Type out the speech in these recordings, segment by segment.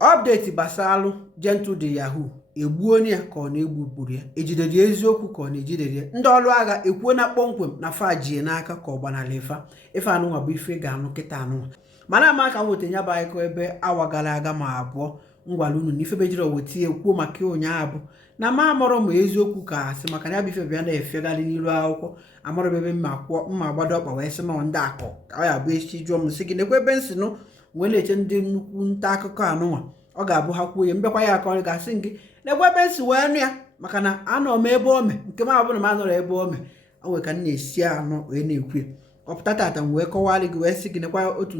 Update basalu Gentle the Yahoo egbuo ya ka ọ na-egbupụrụ ya ejidere eziokwu ka ọ na-ejidere ndị ọrụ agha ekwuo na kpọmkwem na fajie n'aka ka ọ gbanala ife anụnwa bụ ife ga-anụ kịta anụnwa mana ama ka nweta nya bụ akụkọ ebe awa gara aga ma abụọ ngwala unu na ife bejiri oweta ekwuo maka ụnyaahụ bụ na ma amụrụ m eziokwu ka asị maka ya bụ ife bịa na-efegharị n'iru akwụkwọ amụrụ ebe mma gbado ọkpa wee sị na ndị akọ ka ọ ya bụ echi jụọ m sị gị nekwe ebe nsị nụ wee na-eche ndị nnukwu nta akụkọ anụnwa ọ ga-abụ ha kwuo ya mbekwa ya aka ọ ga-asị gị na-egwe ebe nsị wee nụ ya maka na anọ m ebe ome nke m abụrụ m anọrọ ebe ome o nwere ka m na-esi anọ wee na-ekwu ọpụta tata m wee kọwara gị wee sị gị nekwa otu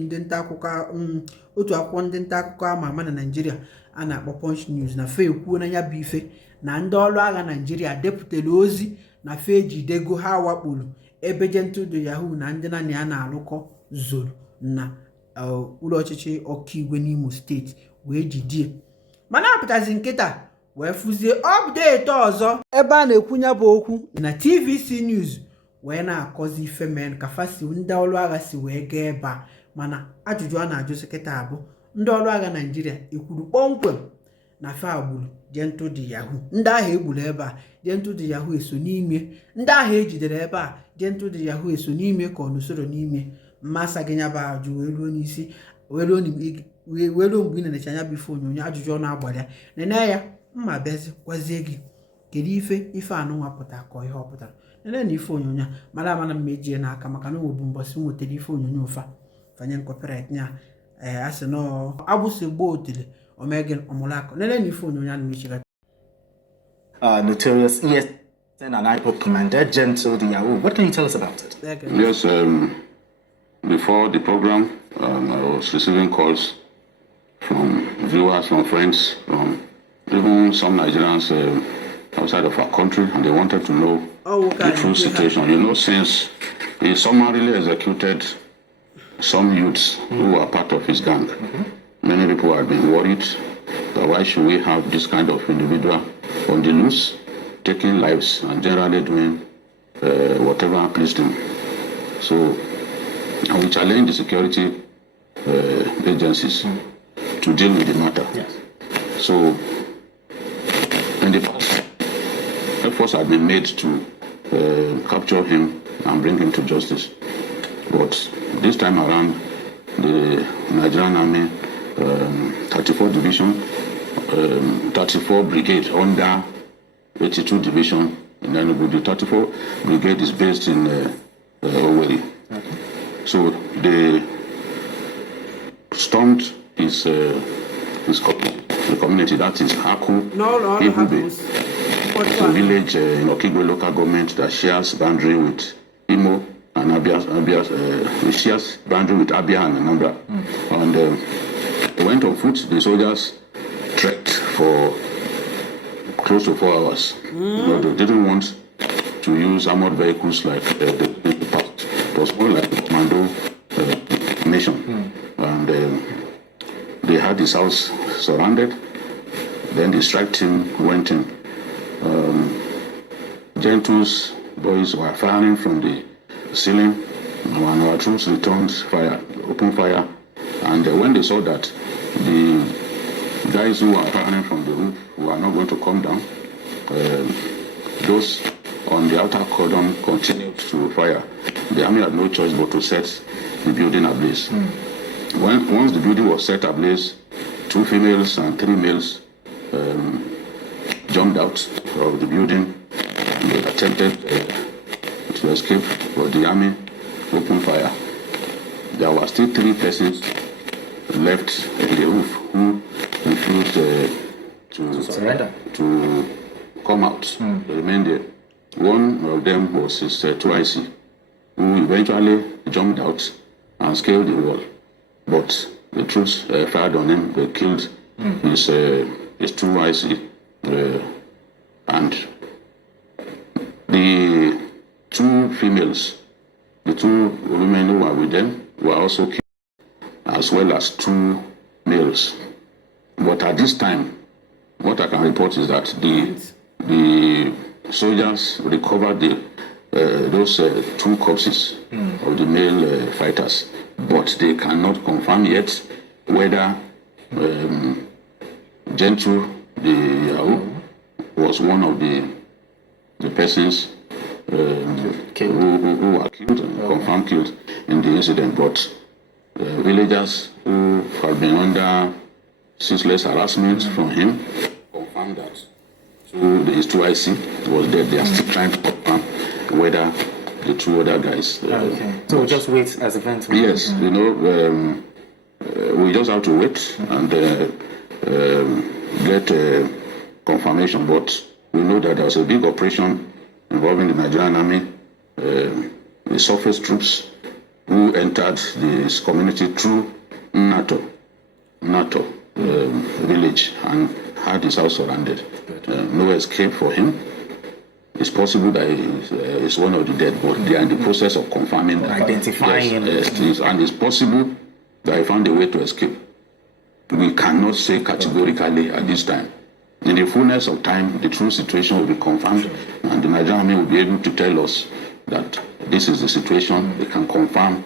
akwụkwọ ndị nta akụkọ ama na Naịjirịa a na-akpọ Punch News na fe ekwuo na ya bụ ife na ndị ọrụ agha Naịjirịa depụtara ozi na fe ejidego ha wakporo ebe Gentle the Yahoo na ndị naanị ya na-alụkọ zoro na ụlọ ọchịchị ọkaigwe n'Imo steeti wee jidie mana apụtazi nkịta wee fụzie ọpdeti ọzọ ebe a na-ekwunye bụ okwu na TVC News wee na-akọzi ife men ka fasi ndị ọrụ agha si wee gaa ebe a mana ajụjụ a na-ajụsị kịta bụ ndị ọrụ agha Naịjirịa ekwuru kpọmkwem na fe agburu Gentle the Yahoo ndị agha egburu ebe a Gentle the Yahoo eso n'ime ndị agha ejidere ebe a Gentle the Yahoo eso n'ime ka ọ nusoro n'ime mmasa gị nya bụ ajụ wee ruo n'isi wee ruo mgbe ị na-enecha anya bụ ife onyonyo ajụjụ ọ na-agbalị ya nene ya mma bịazi gwazie gị kedu ife anụnwa pụtara ka ihe ọ pụtara nene na ife onyonyo mara amana mmejie n'aka maka na onwebu mbọsị nwetara ife onyonyo ụfa fanye copyright nya asị na agbụsị gboo otele omegin ọmụlakọ nene na ife onyonyo a na-echiga notorious ESN and IPOB commander Gentle the Yahoo. What can you tell us about it? Yes, before the program, I was receiving calls from viewers, from friends, from even some Nigerians outside of our country, and they wanted to know the true situation. You know, since he summarily executed some youths who were part of his gang, many people have been worried that why should we have this kind of individual on the loose, taking lives and generally doing whatever pleased him. So, and we challenge the security agencies to deal with the matter. Yes. So, in the past, efforts have been made to capture him and bring him to justice. But this time around, the Nigerian Army 34 Division, 34 Brigade under 82 Division in Enugu. The 34 Brigade is based in Owerri. Okay. So they stormed his the community, that is Aku Ihube, a village in Okigwe local government that shares boundary with Imo and Abia, shares boundary with Abia and Anambra. And they went on foot. The soldiers trekked for close to 4 hours. But they didn't want to use armored vehicles like the past. It was more like a commando mission. And they had his house surrounded. Then the strike team went in. Gentle's boys were firing from the ceiling, and our troops returned fire, open fire. And when they saw that the guys who were firing from the roof were not going to come down, those on the outer cordon continued to fire. The army had no choice but to set the building ablaze. Once the building was set ablaze, 2 females and 3 males jumped out of the building. They attempted to escape, but the army opened fire. There were still 3 persons left in the roof who refused to come out. They remained there. One of them was his 2IC, who eventually jumped out and scaled the wall. But the troops fired on him. They killed his 2IC, and the 2 females, the 2 women who were with them, were also killed, as well as 2 males. But at this time, what I can report is that the soldiers recovered those 2 corpses of the male fighters, but they cannot confirm yet whether Gentle the Yahoo was one of the persons who were killed and confirmed killed in the incident. But villagers who have been under ceaseless harassment from him confirmed that his 2IC was dead. They are still trying to confirm whether the two other guys. So we'll just wait as events. Yes, you know, we just have to wait and get confirmation. But we know that there was a big operation involving the Nigerian Army, the surface troops who entered this community through NATO village and had his house surrounded. No escape for him. It's possible that he's one of the dead, but they are in the process of confirming that. Identifying him. Yes, and it's possible that he found a way to escape. We cannot say categorically at this time. In the fullness of time, the true situation will be confirmed, and the Nigerian Army will be able to tell us that this is the situation. They can confirm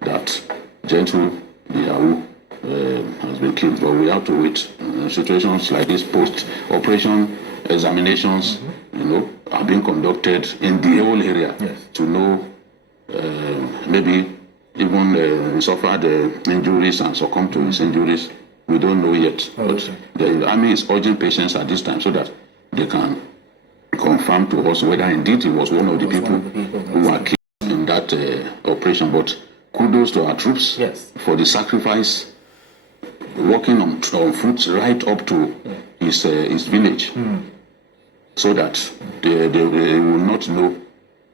that Gentle the Yahoo has been killed, but we have to wait. Situations like this, post-operation examinations, you know, are being conducted in the whole area to know maybe even he suffered injuries and succumbed to his injuries. We don't know yet. But the army is urging patience at this time so that they can confirm to us whether indeed he was one of the people who were killed in that operation. But kudos to our troops for the sacrifice, walking on foot right up to his village, so that they will not know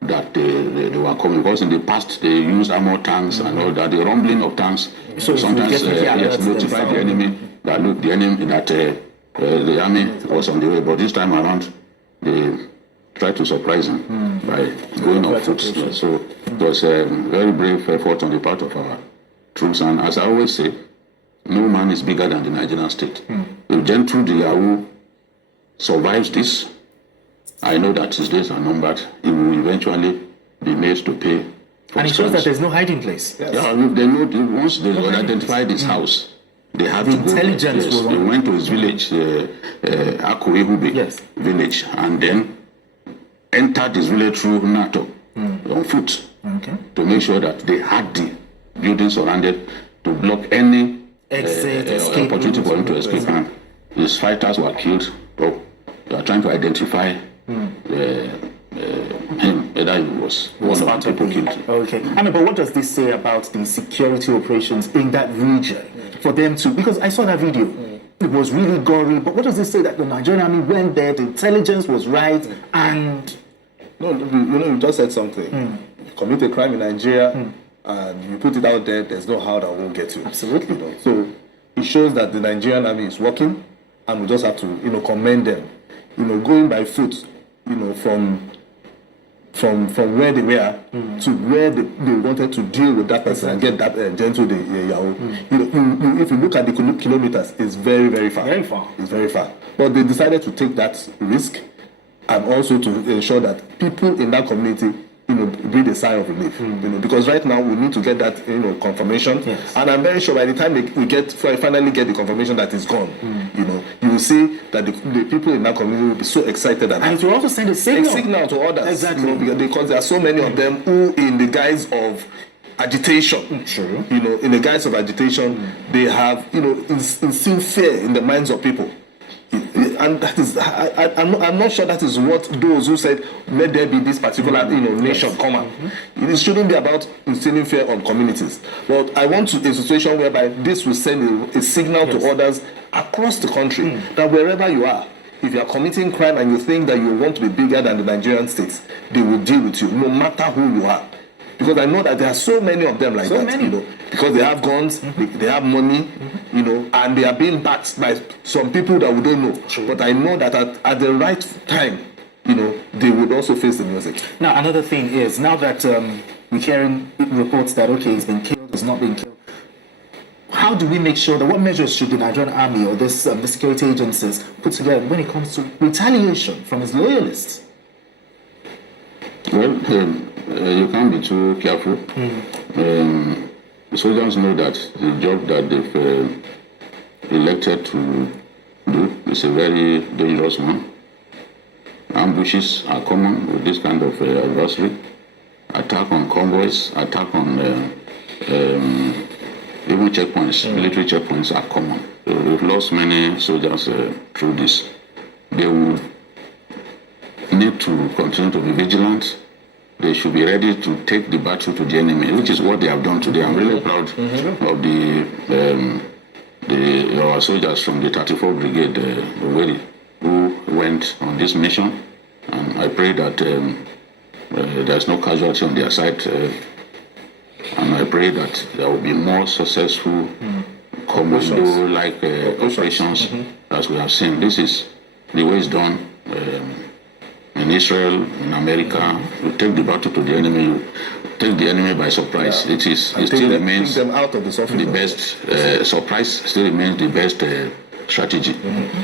that they were coming. Because in the past they used armor tanks and all that. The rumbling of tanks sometimes notify the enemy that look, the enemy that the army was on the way. But this time around, they tried to surprise him by going on foot. So it was a very brave effort on the part of our troops. And as I always say, no man is bigger than the Nigerian state. If Gentle the Yahoo survives this, I know that his days are numbered. He will eventually be made to pay. And it shows that there's no hiding place. Yeah, they know once they identified his house, they have to go. Intelligence was They went to his village, Aku Ihube village, and then entered his village through NATO on foot to make sure that they had the building surrounded to block any opportunity for him to escape. And his fighters were killed. So they are trying to identify him, whether he was one of the people killed. Okay. Anna, but what does this say about the security operations in that region? For them to, because I saw that video, it was really gory, but what does this say that the Nigerian Army went there, the intelligence was right, and... No, you know, you just said something. You commit a crime in Nigeria, and you put it out there, there's no how that won't get you. Absolutely. You know? So it shows that the Nigerian Army is working, and we just have to, you know, commend them. You know, going by foot, you know, from where they were to where they wanted to deal with that person and get that Gentle the Yahoo. You know, if you look at the kilometers, it's very, very far. Very far. It's very far. But they decided to take that risk, and also to ensure that people in that community, you know, breathe a sigh of relief. You know, because right now we need to get that, you know, confirmation. Yes. And I'm very sure by the time we finally get the confirmation that it's gone, you know, you will see that the people in that community will be so excited that. And it will also send a signal. To others. Exactly. You know, because there are so many of them who, in the guise of agitation, True. you know, in the guise of agitation, they have, you know, instilled fear in the minds of people. And that is, I'm not sure that is what those who said let there be this particular, you know, nation come out. It shouldn't be about instilling fear on communities. But I want a situation whereby this will send a signal to others across the country that wherever you are, if you are committing crime and you think that you want to be bigger than the Nigerian states, they will deal with you, no matter who you are. Because I know that there are so many of them like that, you know, because they have guns, they have money, you know, and they are being backed by some people that we don't know. But I know that at the right time, you know, they would also face the music. Now, another thing is, now that we're hearing reports that, okay, he's been killed, he's not been killed, how do we make sure that, what measures should the Nigerian Army or the security agencies put together when it comes to retaliation from his loyalists? Well, you can't be too careful. Soldiers know that the job that they've elected to do is a very dangerous one. Ambushes are common with this kind of adversary. Attack on convoys, attack on even checkpoints, military checkpoints are common. So we've lost many soldiers through this. They will need to continue to be vigilant. They should be ready to take the battle to the enemy, which is what they have done today. I'm really proud of our soldiers from the 34th Brigade, who went on this mission. And I pray that there's no casualty on their side. And I pray that there will be more successful commando-like operations as we have seen. This is the way it's done in Israel, in America. You take the battle to the enemy, you take the enemy by surprise. It still remains them out of the best surprise. Still remains the best strategy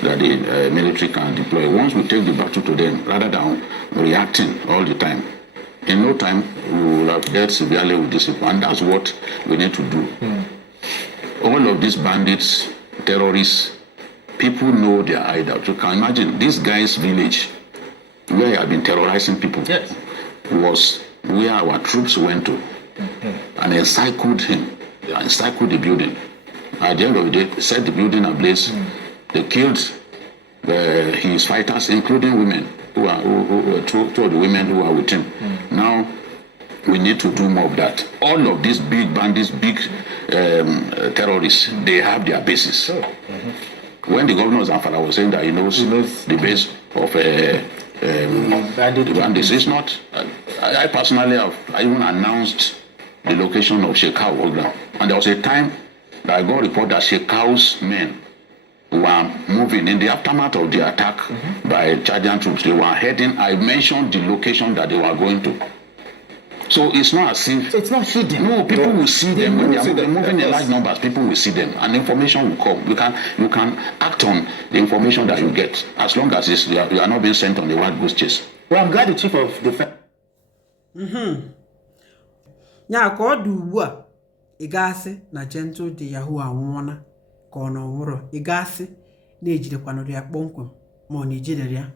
that the military can deploy. Once we take the battle to them, rather than reacting all the time, in no time we will have dealt severely with this people, and that's what we need to do. All of these bandits, terrorists, people know their hideout. You can imagine this guy's village, where he had been terrorizing people, was where our troops went to and encircled him. They encircled the building. At the end of the day, set the building ablaze. They killed his fighters, including women, two of the women who are with him. Now, we need to do more of that. All of these big bandits, big terrorists, they have their bases. When the governor of Zamfara was saying that he knows the base of the bandits, it's not. I personally have even announced the location of Shekau Ogram. And there was a time that I got a report that Shekau's men were moving in the aftermath of the attack by Chadian troops. They were heading. I mentioned the location that they were going to. So it's not as if... So it's not hidden. No, people will see them. When they are moving in large numbers, people will see them. And information will come. You can act on the information that you get, as long as you are not being sent on the wild goose chase. Well, I'm glad the chief of defense... Nya ka ọ dị ugbu a ị gasị na Gentle the Yahoo anwụọna ka ọ nọwụrụ ị gasị na-ejidekwanụ ya kpọmkwem ma ọ na-ejidere ya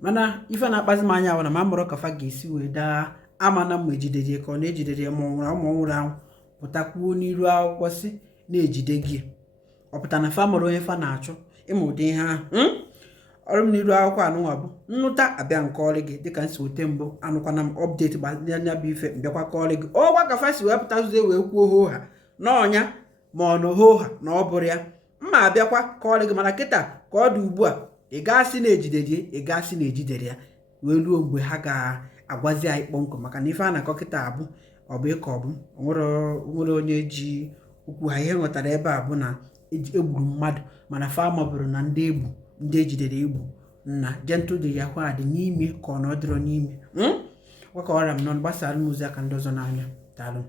mana ife na-akpazi m anya na ma mụrụ kafa ga-esi wee daa amana m ejidere ka ọ na-ejidere ya ma ọ nwụrụ anwụ pụtakwuo n'iru akwụkwọ si na-ejide gị ọ pụta na fa mụrụ onye fa na-achụ ịma ụdị ihe ahụ ọrụ m n'iru akwụkwọ anụnwa bụ nnụta abịa nke ọrụ gị dịka nsi ote mbụ anụkwana m ọpdeti gbanya bụ ife mbịakwa ka ọrụ gị ọgwa ka fasi wee pụtazuzie wee kwuo hoha n'ọnya ma ọ nọ hoha na ọ bụrụ ya mma abịakwa ka ọrụ gị mana kịta ka ọ dị ugbu a ị gasị na-ejidere ị gasị na-ejidere ya wee ruo mgbe ha ga-agwazi anyị kpọmkwem maka na ife a na-akọ kịta abụ ọ bụ ịka ọ bụ nwere onye ji ukwu ha ihe nwetara ebe a bụ na egburu mmadụ mana fama bụrụ na ndị ejidere egbu na Gentle the Yahoo adị n'ime ka ọ na ọ dịrọ n'ime gwaka ọrịa m nọ gbasara m ozi aka ndị ọzọ n'anya daalụ.